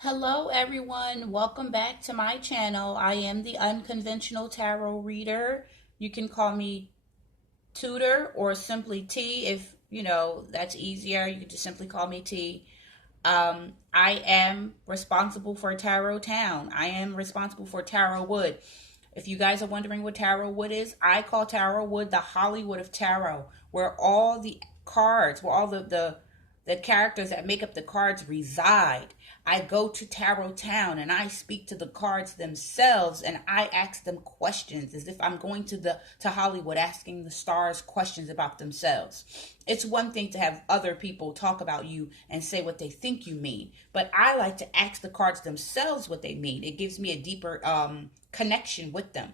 Hello everyone, welcome back to my channel. I am the Unconventional Tarot Reader. You can call me Tutor or simply T if that's easier. You can just simply call me T. I am responsible for Tarot Town. I am responsible for Tarot Wood. If you guys are wondering what Tarot Wood is, I call Tarot Wood the Hollywood of Tarot, where all the cards, where all the characters that make up the cards reside. I go to Tarot Town and I speak to the cards themselves and I ask them questions as if I'm going to Hollywood asking the stars questions about themselves. It's one thing to have other people talk about you and say what they think you mean, but I like to ask the cards themselves what they mean. It gives me a deeper connection with them.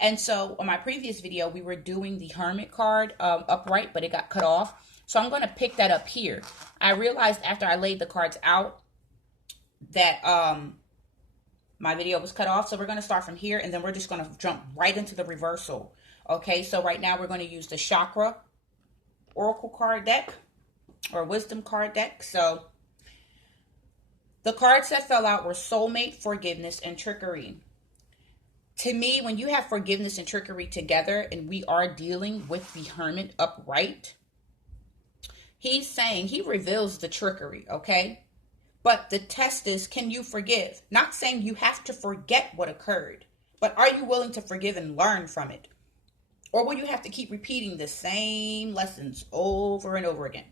And so on my previous video, we were doing the Hermit card upright, but it got cut off. So I'm going to pick that up here. I realized after I laid the cards out that my video was cut off. So we're going to start from here, and then we're just going to jump right into the reversal. Okay, so right now we're going to use the Chakra Oracle card deck or Wisdom card deck. So the cards that fell out were Soulmate, Forgiveness, and Trickery. To me, when you have forgiveness and trickery together, and we are dealing with the Hermit upright, he's saying he reveals the trickery, okay? But the test is, can you forgive? Not saying you have to forget what occurred, but are you willing to forgive and learn from it? Or will you have to keep repeating the same lessons over and over again?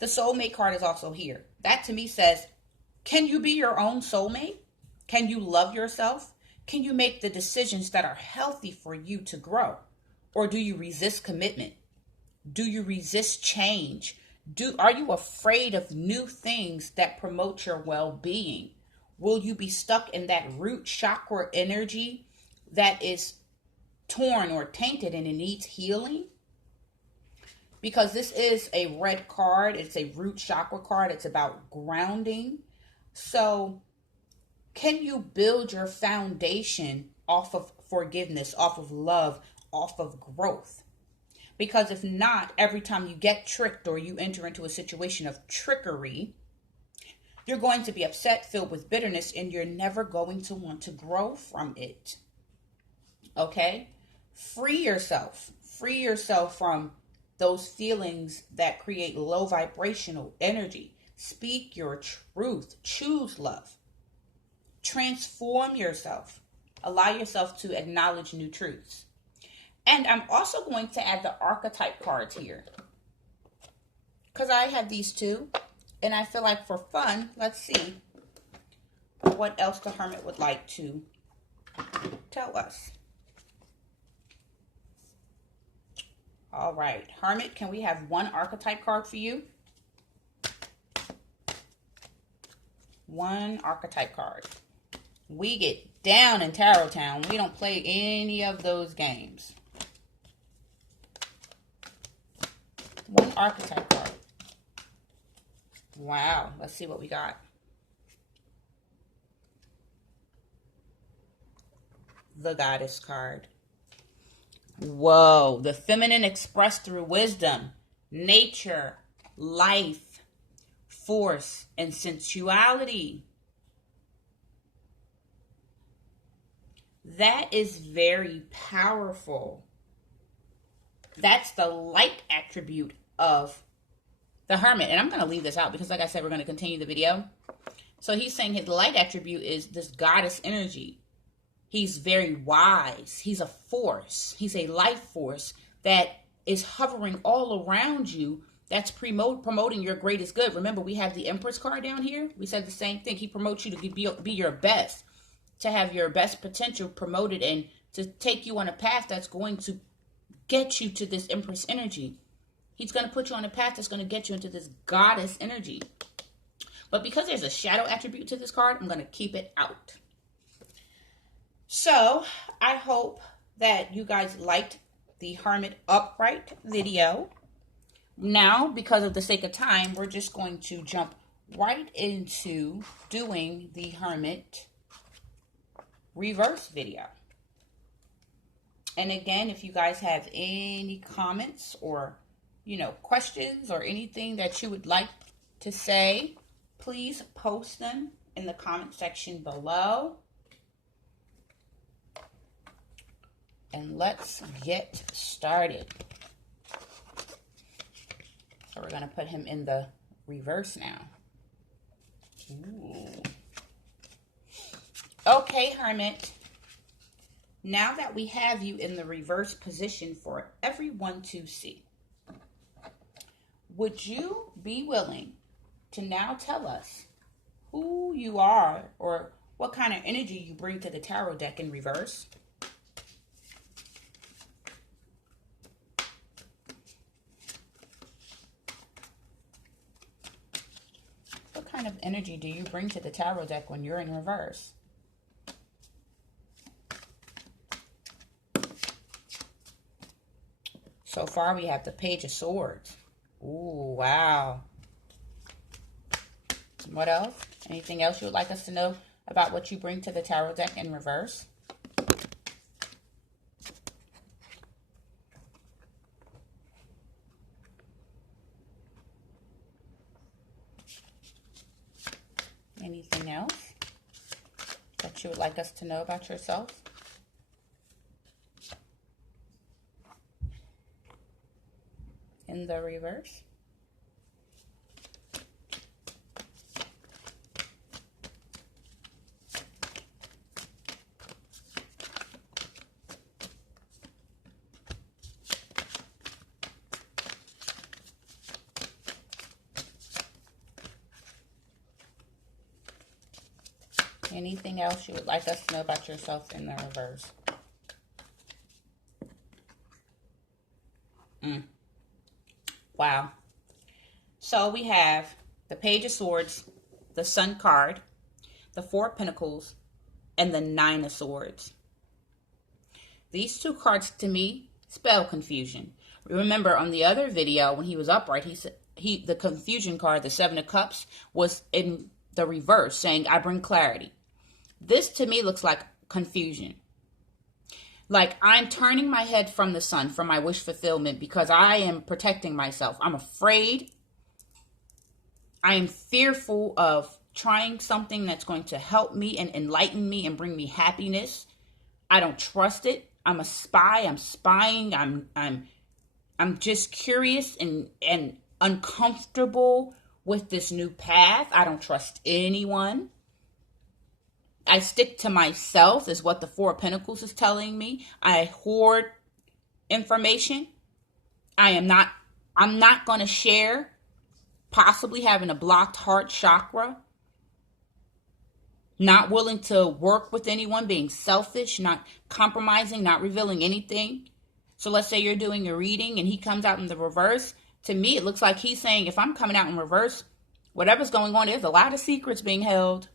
The soulmate card is also here. That to me says, can you be your own soulmate? Can you love yourself? Can you make the decisions that are healthy for you to grow? Or do you resist commitment? Do you resist change? Are you afraid of new things that promote your well-being? Will you be stuck in that root chakra energy that is torn or tainted and it needs healing? Because this is a red card. It's a root chakra card. It's about grounding. So can you build your foundation off of forgiveness, off of love, off of growth? Because if not, every time you get tricked or you enter into a situation of trickery, you're going to be upset, filled with bitterness, and you're never going to want to grow from it. Okay? Free yourself. Free yourself from those feelings that create low vibrational energy. Speak your truth. Choose love. Transform yourself. Allow yourself to acknowledge new truths. And I'm also going to add the archetype cards here, because I have these two, and I feel like for fun, let's see what else the Hermit would like to tell us. All right, Hermit, can we have one archetype card for you? One archetype card. We get down in Tarot Town. We don't play any of those games. One archetype card. Wow. Let's see what we got. The Goddess card. Whoa. The feminine expressed through wisdom, nature, life, force, and sensuality. That is very powerful. That's the light attribute of the Hermit. And I'm going to leave this out because, like I said, we're going to continue the video. So he's saying his light attribute is this goddess energy. He's very wise. He's a force. He's a life force that is hovering all around you. That's promoting your greatest good. Remember, we have the Empress card down here. We said the same thing. He promotes you to be your best, to have your best potential promoted and to take you on a path that's going to get you to this Empress energy. He's going to put you on a path that's going to get you into this goddess energy. But because there's a shadow attribute to this card, I'm going to keep it out. So I hope that you guys liked the Hermit upright video. Now, because of the sake of time, we're just going to jump right into doing the Hermit reverse video. And again, if you guys have any comments or, questions or anything that you would like to say, please post them in the comment section below. And let's get started. So we're going to put him in the reverse now. Ooh. Okay, Hermit. Now that we have you in the reverse position for everyone to see, would you be willing to now tell us who you are or what kind of energy you bring to the tarot deck in reverse? What kind of energy do you bring to the tarot deck when you're in reverse? So far, we have the Page of Swords. Ooh, wow. What else? Anything else you would like us to know about what you bring to the tarot deck in reverse? Anything else that you would like us to know about yourself? In the reverse. Anything else you would like us to know about yourself in the reverse? Wow. So we have the Page of Swords, the Sun card, the Four of Pentacles, and the Nine of Swords. These two cards, to me, spell confusion. Remember, on the other video, when he was upright, he said the confusion card, the Seven of Cups, was in the reverse, saying, I bring clarity. This, to me, looks like confusion. Like I'm turning my head from the sun, from my wish fulfillment, because I am protecting myself. I'm afraid. I am fearful of trying something that's going to help me and enlighten me and bring me happiness. I don't trust it. I'm a spy. I'm spying. I'm just curious and uncomfortable with this new path. I don't trust anyone. I stick to myself is what the Four of Pentacles is telling me. I hoard information. I'm not going to share. Possibly having a blocked heart chakra. Not willing to work with anyone. Being selfish. Not compromising. Not revealing anything. So let's say you're doing your reading and he comes out in the reverse. To me, it looks like he's saying, if I'm coming out in reverse, whatever's going on, there's a lot of secrets being held.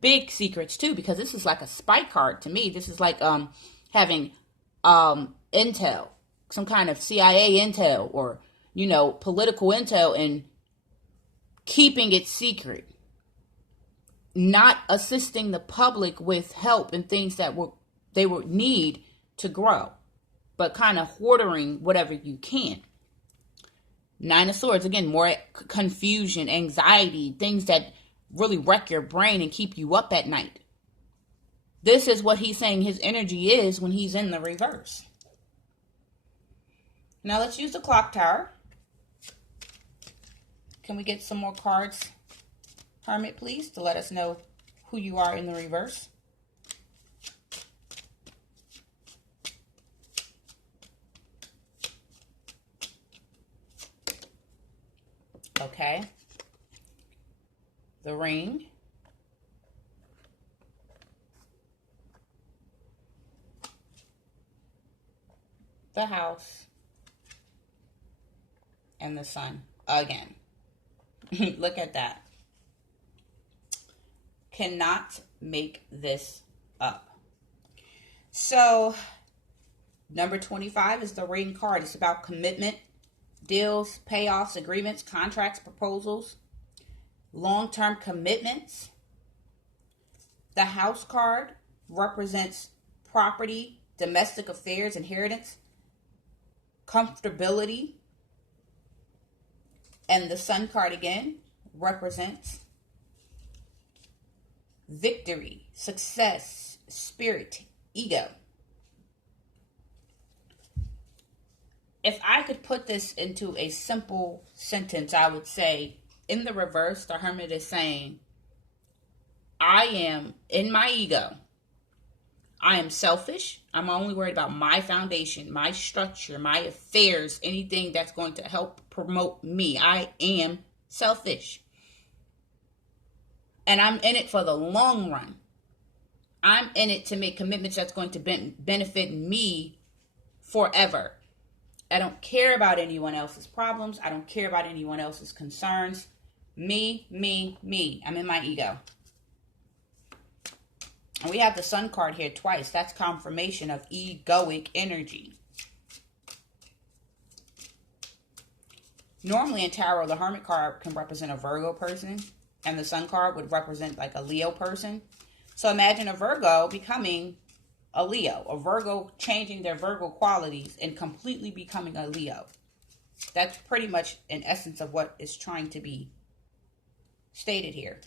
Big secrets too, because this is like a spy card to me. This is like having intel, some kind of CIA intel or, political intel and keeping it secret. Not assisting the public with help and things that they would need to grow, but kind of hoarding whatever you can. Nine of Swords, again, more confusion, anxiety, things that really wreck your brain and keep you up at night. This is what he's saying his energy is when he's in the reverse. Now let's use the clock tower. Can we get some more cards, Hermit, please, to let us know who you are in the reverse? Okay. The Ring. The House. And the Sun. Again. Look at that. Cannot make this up. So, number 25 is the Ring card. It's about commitment, deals, payoffs, agreements, contracts, proposals, long-term commitments. The House card represents property, domestic affairs, inheritance, comfortability. And the Sun card again represents victory, success, spirit, ego. If I could put this into a simple sentence, I would say, in the reverse, the Hermit is saying, I am in my ego. I am selfish. I'm only worried about my foundation, my structure, my affairs, anything that's going to help promote me. I am selfish. And I'm in it for the long run. I'm in it to make commitments that's going to benefit me forever. I don't care about anyone else's problems. I don't care about anyone else's concerns. Me, me, me. I'm in my ego. And we have the Sun card here twice. That's confirmation of egoic energy. Normally in tarot, the Hermit card can represent a Virgo person, and the Sun card would represent like a Leo person. So imagine a Virgo becoming a Leo, a Virgo changing their Virgo qualities and completely becoming a Leo. That's pretty much an essence of what is trying to be stated here.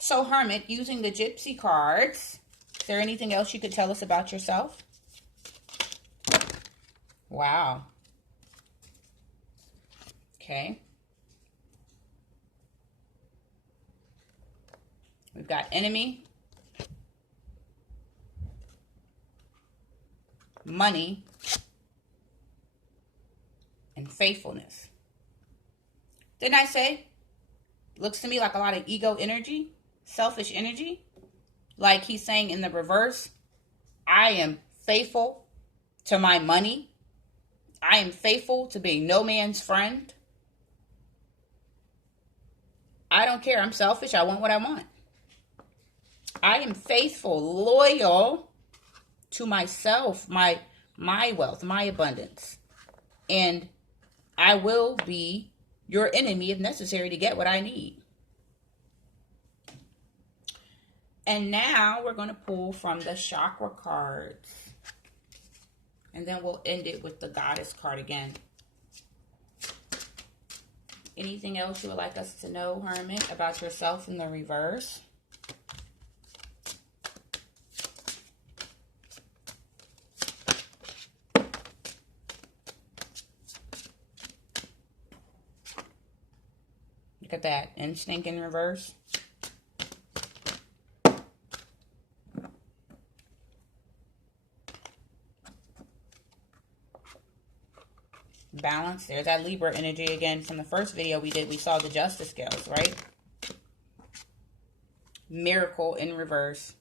So Hermit, using the Gypsy cards, is there anything else you could tell us about yourself? Wow. Okay. We've got enemy, money, and faithfulness. Didn't I say? Looks to me like a lot of ego energy, selfish energy. Like he's saying in the reverse, I am faithful to my money. I am faithful to being no man's friend. I don't care. I'm selfish. I want what I want. I am faithful, loyal to myself, my wealth, my abundance. And I will be your enemy if necessary to get what I need. And now we're going to pull from the chakra cards. And then we'll end it with the Goddess card again. Anything else you would like us to know, Hermit, about yourself in the reverse? Look at that. Instinct in reverse. Balance. There's that Libra energy again from the first video we did. We saw the justice scales, right? Miracle in reverse.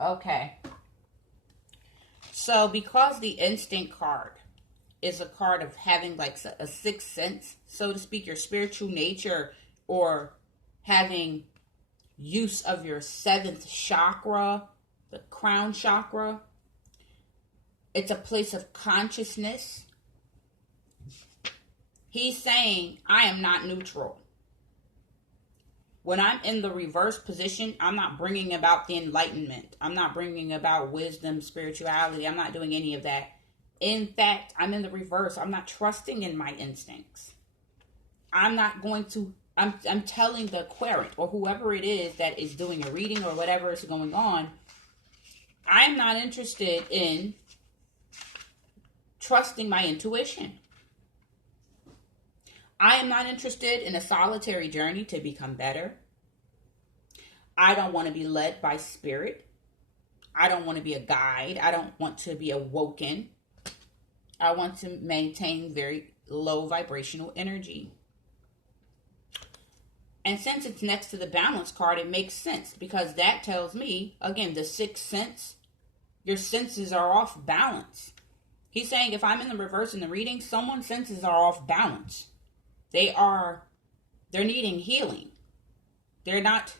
Okay. So because the instinct card is a card of having like a sixth sense, so to speak, your spiritual nature, or having use of your seventh chakra, the crown chakra. It's a place of consciousness. He's saying, I am not neutral. When I'm in the reverse position, I'm not bringing about the enlightenment. I'm not bringing about wisdom, spirituality. I'm not doing any of that. In fact, I'm in the reverse. I'm not trusting in my instincts. I'm not going to, I'm telling the querent or whoever it is that is doing a reading or whatever is going on, I'm not interested in trusting my intuition. I am not interested in a solitary journey to become better. I don't want to be led by spirit. I don't want to be a guide. I don't want to be awoken. I want to maintain very low vibrational energy. And since it's next to the balance card, it makes sense because that tells me, again, the sixth sense, your senses are off balance. He's saying if I'm in the reverse in the reading, someone's senses are off balance. They're needing healing. They're not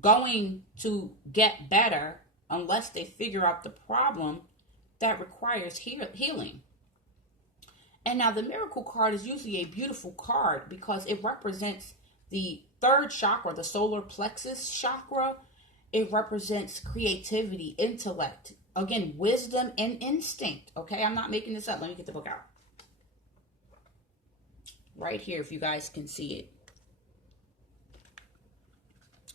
going to get better unless they figure out the problem that requires healing. And now the miracle card is usually a beautiful card because it represents the third chakra, the solar plexus chakra. It represents creativity, intellect, again, wisdom and instinct. Okay, I'm not making this up. Let me get the book out. right here, if you guys can see it.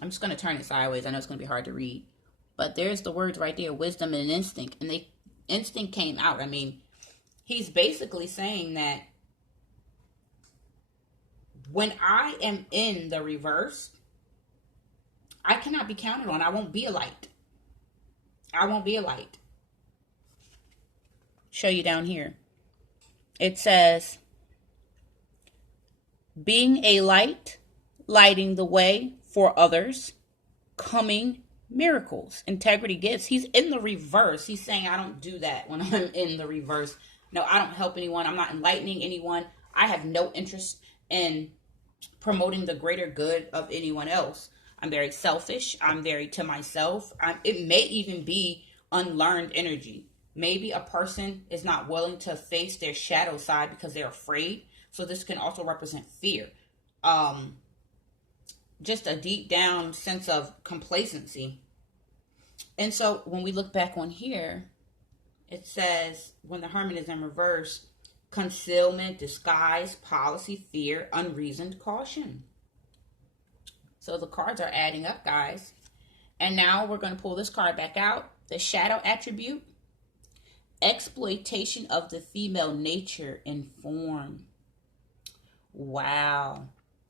I'm just going to turn it sideways. I know it's going to be hard to read. But there's the words right there, wisdom and instinct. And instinct came out. I mean, he's basically saying that when I am in the reverse, I cannot be counted on. I won't be a light. I won't be a light. Show you down here. It says, being a light, lighting the way for others, coming miracles, integrity, gifts. He's in the reverse. He's saying, I don't do that when I'm in the reverse. No, I don't help anyone. I'm not enlightening anyone. I have no interest in promoting the greater good of anyone else. I'm very selfish. I'm very to myself. It may even be unlearned energy. Maybe a person is not willing to face their shadow side because they're afraid. So this can also represent fear. Just a deep down sense of complacency. And so when we look back on here, it says, when the Hermit is in reverse, concealment, disguise, policy, fear, unreasoned caution. So the cards are adding up, guys. And now we're going to pull this card back out. The shadow attribute, exploitation of the female nature in form. Wow.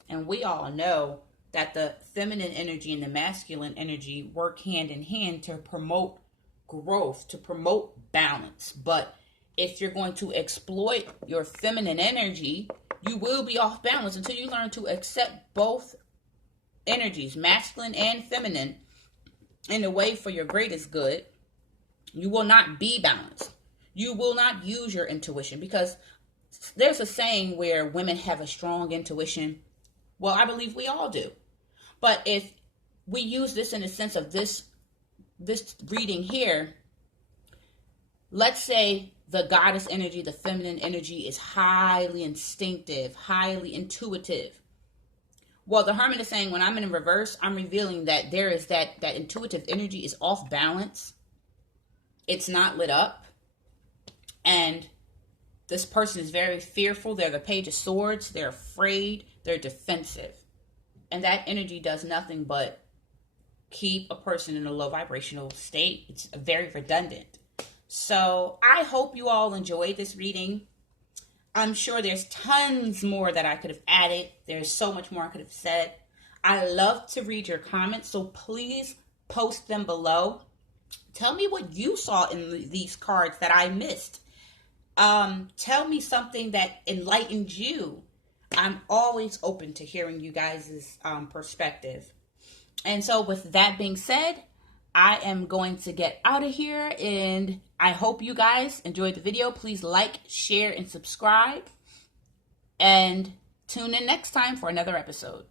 And we all know that the feminine energy and the masculine energy work hand in hand to promote growth, to promote balance. But if you're going to exploit your feminine energy, you will be off balance until you learn to accept both energies, masculine and feminine, in a way for your greatest good. You will not be balanced. You will not use your intuition, because there's a saying where women have a strong intuition. Well, I believe we all do. But if we use this in the sense of this reading here, let's say the goddess energy, the feminine energy, is highly instinctive, highly intuitive. Well, the Hermit is saying when I'm in reverse, I'm revealing that there is that intuitive energy is off balance. It's not lit up. And this person is very fearful. They're the Page of Swords. They're afraid. They're defensive. And that energy does nothing but keep a person in a low vibrational state. It's very redundant. So I hope you all enjoyed this reading. I'm sure there's tons more that I could have added. There's so much more I could have said. I love to read your comments, so please post them below. Tell me what you saw in these cards that I missed. Tell me something that enlightened you. I'm always open to hearing you guys' perspective. And so with that being said, I am going to get out of here, and I hope you guys enjoyed the video. Please like, share, and subscribe. And tune in next time for another episode.